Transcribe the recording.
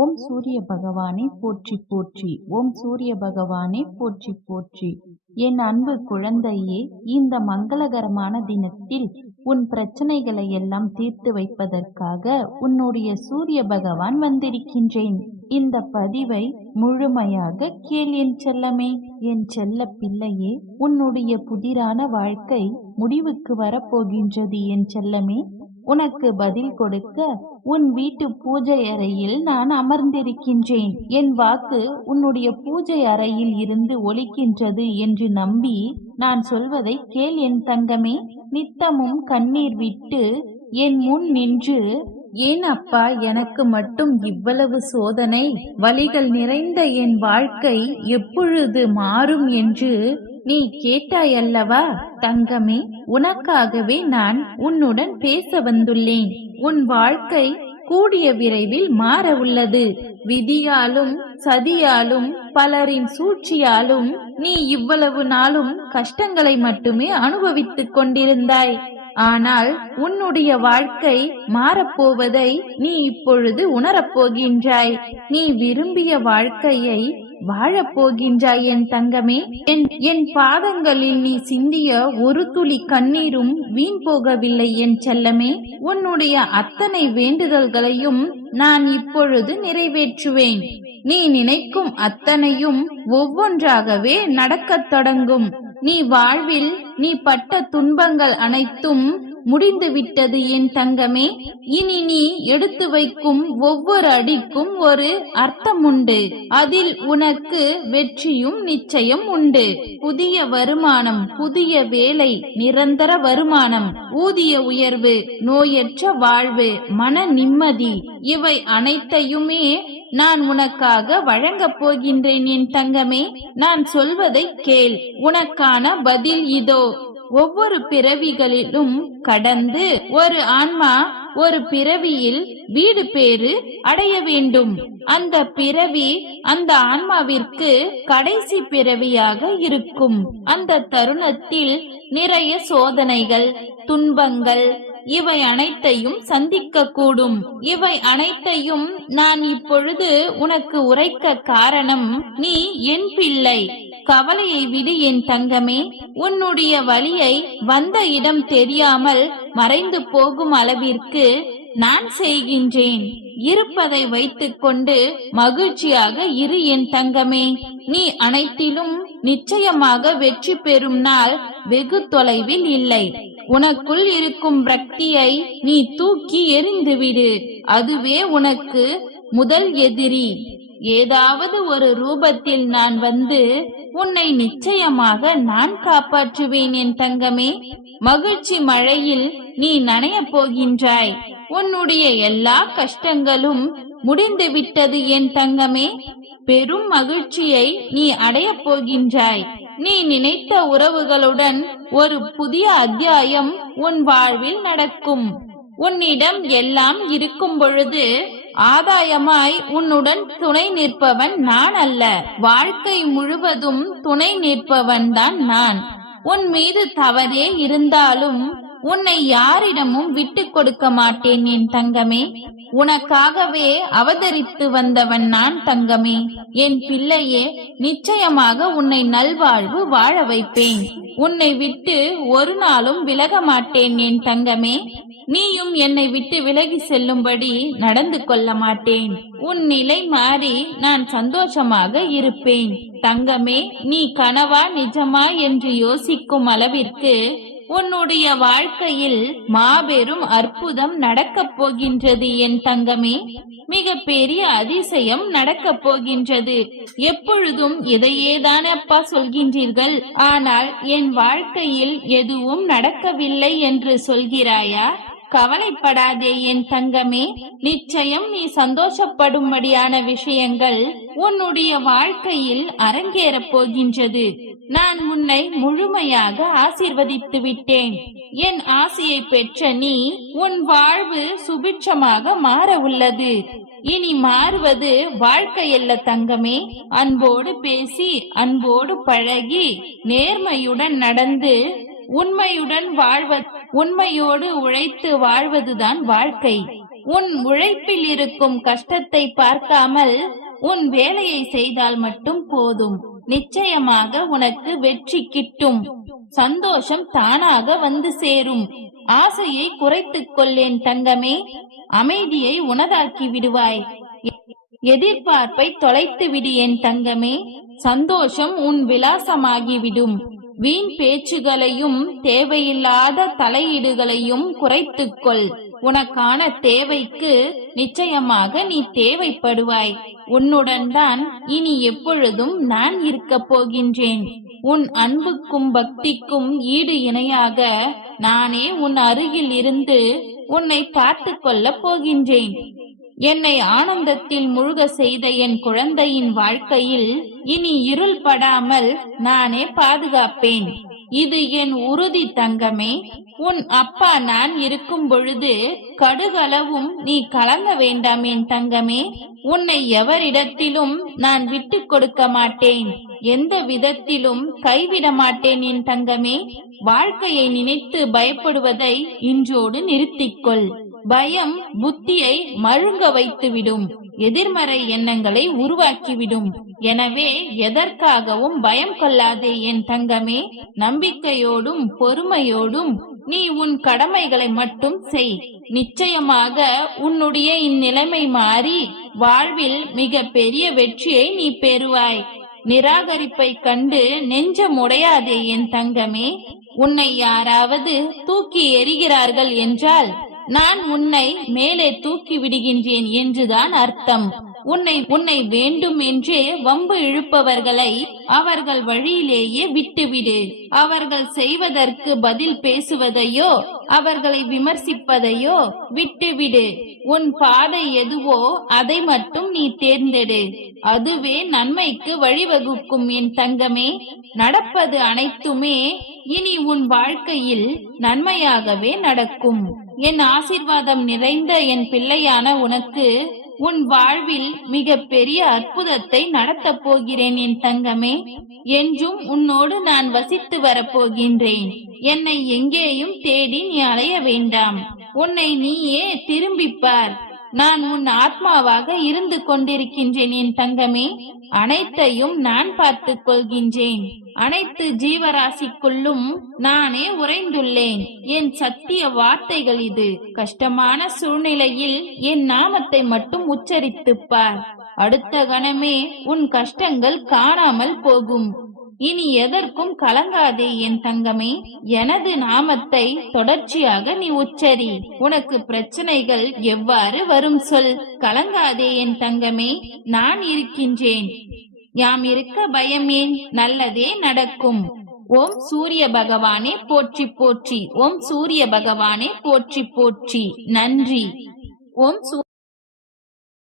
ஓம் சூரிய பகவானே போற்றி போற்றி. ஓம் சூரிய பகவானே போற்றி போற்றி. என் அன்பு குழந்தையே இந்த மங்களகரமான தினத்தில் உன் பிரச்சனைகளை எல்லாம் தீர்த்து வைப்பதற்காக உன்னுடைய சூரிய பகவான் வந்திருக்கின்றேன். இந்த பதிவை முழுமையாக கேள் என் செல்லமே. என் செல்ல பிள்ளையே உன்னுடைய புதிரான வாழ்க்கை முடிவுக்கு வரப்போகின்றது என் செல்லமே. உனக்கு பதில் கொடுக்க உன் வீட்டு பூஜை அறையில் நான் அமர்ந்திருக்கின்றேன். என் வாக்கு உன்னுடைய பூஜை அறையில் இருந்து ஒலிக்கின்றது என்று நம்பி நான் சொல்வதை கேள் என் தங்கமே. நித்தமும் கண்ணீர் விட்டு என் முன் நின்று ஏன் அப்பா எனக்கு மட்டும் இவ்வளவு சோதனை? வழிகள் நிறைந்த என் வாழ்க்கை எப்பொழுது மாறும்? என்று நீ கேட்டாய் அல்லவா தங்கமே உனக்காகவே நான் உன்னுடன் பேச வந்துள்ளேன். உன் வாழ்க்கை கூடிய விரைவில் மாற உள்ளது விதியாலும் சதியாலும் பலரின் சூழ்ச்சியாலும் நீ இவ்வளவு நாளும் கஷ்டங்களை மட்டுமே அனுபவித்துக் கொண்டிருந்தாய். ஆனால் உன்னுடைய வாழ்க்கை மாறப்போவதை நீ இப்பொழுது உணரப்போகின்றாய். நீ விரும்பிய வாழ்க்கையை வாழப் போகின்றாய் என் தங்கமே. என் என் பாதங்களில் நீ சிந்திய ஒரு துளி கண்ணீரும் வீண் போகவில்லை என் செல்லமே. உன்னுடைய அத்தனை வேண்டுதல்களையும் நான் இப்பொழுது நிறைவேற்றுவேன். நீ நினைக்கும் அத்தனையும் ஒவ்வொன்றாகவே நடக்கத் தொடங்கும். நீ வாழ்வில் நீ பட்ட துன்பங்கள் அனைத்தும் முடிந்து விட்டது என் தங்கமே. இனி நீ எடுத்து வைக்கும் ஒவ்வொரு அடிக்கும் ஒரு அர்த்தம் உண்டு அதில் உனக்கு வெற்றியும் நிச்சயம் உண்டு. புதிய வருமானம் புதிய வேலை நிரந்தர வருமானம் ஊதிய உயர்வு நோயற்ற வாழ்வு மன நிம்மதி இவை அனைத்தையுமே நான் உனக்காக வழங்கப் போகின்றேன் என் தங்கமே. நான் சொல்வதை கேள். உனக்கான பதில் இதோ. ஒவ்வொரு பிறவிகளிலும் கடந்து ஒரு ஆன்மா ஒரு பிறவியில் வீடு பேறு அடைய வேண்டும். அந்த பிறவி அந்த ஆன்மாவிற்கு கடைசி பிறவியாக இருக்கும். அந்த தருணத்தில் நிறைய சோதனைகள் துன்பங்கள் இவை அனைத்தையும் சந்திக்க கூடும் இவை அனைத்தையும் நான் இப்பொழுது உனக்கு உரைக்க காரணம் நீ என் பிள்ளை. கவலையை விடு என் தங்கமே. உன்னுடைய வழியை வந்த இடம் தெரியாமல் மறைந்து போகும் அளவிற்கு நான் செய்கின்றேன். இருப்பதை வைத்துக்கொண்டு மகிழ்ச்சியாக இரு என் தங்கமே. நீ அனைத்திலும் நிச்சயமாக வெற்றி பெறும் நாள் வெகு தொலைவில் இல்லை. உனக்குள் இருக்கும் பிரக்தியை நீ தூக்கி எறிந்துவிடு. அதுவே உனக்கு முதல் எதிரி. ஏதாவது ஒரு ரூபத்தில் நான் வந்து உன்னை நிச்சயமாக நான் காப்பாற்றுவேன் என் தங்கமே. மகிழ்ச்சி மழையில் நீ நனைய போகின்றாய். உன்னுடைய எல்லா கஷ்டங்களும் முடிந்து விட்டது என் தங்கமே. பெரும் மகிழ்ச்சியை நீ அடையப் போகின்றாய். நீ நினைத்த உறவுகளுடன் ஒரு புதிய அத்தியாயம் உன் வாழ்வில் நடக்கும். உன்னிடம் எல்லாம் இருக்கும் பொழுது ஆதாயமாய் உன்னுடன் துணை நிற்பவன் நான் அல்ல. வாழ்க்கை முழுவதும் துணை நிற்பவன் தான் நான். உன் மீது தவறே இருந்தாலும் உன்னை யாரிடமும் விட்டு கொடுக்க மாட்டேன் என் தங்கமே. உனக்காகவே அவதரித்து வந்தவன் நான் தங்கமே. என் பிள்ளையே நிச்சயமாக உன்னை நல்வாழ்வு வாழ வைப்பேன். உன்னை விட்டு ஒரு நாளும் விலக மாட்டேன் என் தங்கமே. நீயும் என்னை விட்டு விலகி செல்லும்படி நடந்து கொள்ள மாட்டேன். உன் நிலை மாறி நான் சந்தோஷமாக இருப்பேன். தங்கமே நீ கனவா நிஜமா என்று யோசிக்கும் அளவிற்கு உன்னுடைய வாழ்க்கையில் மாபெரும் அற்புதம் நடக்கப் போகின்றது என் தங்கமே. மிக பெரிய அதிசயம் நடக்கப் போகின்றது. எப்பொழுதும் இதையேதான் அப்பா சொல்கின்றீர்கள். ஆனால் என் வாழ்க்கையில் எதுவும் நடக்கவில்லை என்று சொல்கிறாயா? கவலைப்படாதே என் தங்கமே. நிச்சயம் நீ சந்தோஷப்படும்படியான விஷயங்கள் உன்னுடைய வாழ்க்கையில் அரங்கேறப் போகின்றது. நான் உன்னை முழுமையாக ஆசீர்வதித்து விட்டேன். என் ஆசையை பெற்ற நீ உன் வாழ்வு சுபிட்சமாக மாற உள்ளது இனி மாறுவது வாழ்க்கையல்ல தங்கமே. அன்போடு பேசி அன்போடு பழகி நேர்மையுடன் நடந்து உண்மையுடன் வாழ்வ உண்மையோடு உழைத்து வாழ்வதுதான் வாழ்க்கை. உன் உழைப்பில் இருக்கும் கஷ்டத்தை பார்க்காமல் உன் வேலையை செய்தால் மட்டும் போதும். நிச்சயமாக உனக்கு வெற்றி கிட்டும். சந்தோஷம் தானாக வந்து சேரும். ஆசையை குறைத்துக் கொள்ளேன் தங்கமே. அமைதியை உனதாக்கி விடுவாய். எதிர்பார்ப்பை தொலைத்து விடு என் தங்கமே. சந்தோஷம் உன் விலாசமாகிவிடும். வீண் பேச்சுகளையும் தேவையில்லாத தலையீடுகளையும் குறைத்துக்கொள். உனக்கான தேவைக்கு நிச்சயமாக நீ தேவைப்படுவாய். உன்னுடன் தான் இனி எப்பொழுதும் நான் இருக்கப் போகின்றேன். உன் அன்புக்கும் பக்திக்கும் ஈடு இணையாக நானே உன் அருகில் இருந்து உன்னை பார்த்து கொள்ளப் போகின்றேன். என்னை ஆனந்தத்தில் முழுக செய்த என் குழந்தையின் வாழ்க்கையில் இனி இருள் படாமல் நானே பாதுகாப்பேன். இது என் உறுதி தங்கமே. உன் அப்பா நான் இருக்கும் பொழுது கடுகளவும் நீ கலங்க வேண்டாம் என் தங்கமே. உன்னை எவரிடத்திலும் நான் விட்டு கொடுக்க மாட்டேன். எந்த விதத்திலும் கைவிட மாட்டேன் என் தங்கமே. வாழ்க்கையை நினைத்து பயப்படுவதை இன்றோடு நிறுத்திக்கொள். பயம் புத்தியை மழுங்க வைத்துவிடும். எதிர்மறை எண்ணங்களை உருவாக்கிவிடும். எனவே எதற்காகவும் பயம் கொள்ளாதே என் தங்கமே. நம்பிக்கையோடும் பொறுமையோடும் நீ உன் கடமைகளை மட்டும் செய். நிச்சயமாக உன்னுடைய இந்நிலைமை மாறி வாழ்வில் மிக பெரிய வெற்றியை நீ பெறுவாய். நிராகரிப்பை கண்டு நெஞ்சம் உடையாதே என் தங்கமே. உன்னை யாராவது தூக்கி எறிகிறார்கள் என்றால் நான் உன்னை மேலே தூக்கி விடுகின்றேன் என்றுதான் அர்த்தம். உன்னை உன்னை வேண்டும் என்றே வம்பு இழுப்பவர்களை அவர்கள் வழியிலேயே விட்டுவிடு. அவர்கள் செய்வதற்கு பதில் பேசுவதையோ அவர்களை விமர்சிப்பதையோ விட்டுவிடு. உன் பாதை எதுவோ அதை மட்டும் நீ தேர்ந்தெடு. அதுவே நன்மைக்கு வழிவகுக்கும் என் தங்கமே. நடப்பது அனைத்துமே இனி உன் வாழ்க்கையில் நன்மையாகவே நடக்கும். என் ஆசிர்வாதம் நிறைந்த என் பிள்ளையான உனக்கு உன் வாழ்வில் மிக பெரிய அற்புதத்தை நடத்தப் போகிறேன் என் தங்கமே. என்றும் உன்னோடு நான் வசித்து வரப்போகின்றேன். என்னை எங்கேயும் தேடி நீ அலைய வேண்டாம். உன்னை நீயே திரும்பிப்பார். நான் உன் ஆத்மாவாக இருந்து கொண்டிருக்கின்றேன் என் தங்கமே. அனைத்தையும் நான் பார்த்துக் கொள்கின்றேன். அனைத்து ஜீவராசிக்குள்ளும் நானே உறைந்துள்ளேன். என் சத்திய வார்த்தைகள் இது. கஷ்டமான சூழ்நிலையில் என் நாமத்தை மட்டும் உச்சரித்துப்பார். அடுத்த கணமே உன் கஷ்டங்கள் காணாமல் போகும். இனி எதற்கும் கலங்காதே என் தங்கமே. எனது நாமத்தை தொடர்ச்சியாக நீ உச்சரி. உனக்கு பிரச்சனைகள் எவ்வாறு வரும் சொல். கலங்காதே என் தங்கமே நான் இருக்கின்றேன். யாம் இருக்க பயமேன் நல்லதே நடக்கும். ஓம் சூரிய பகவானே போற்றி போற்றி. ஓம் சூரிய பகவானே போற்றி போற்றி. நன்றி. ஓம் சூ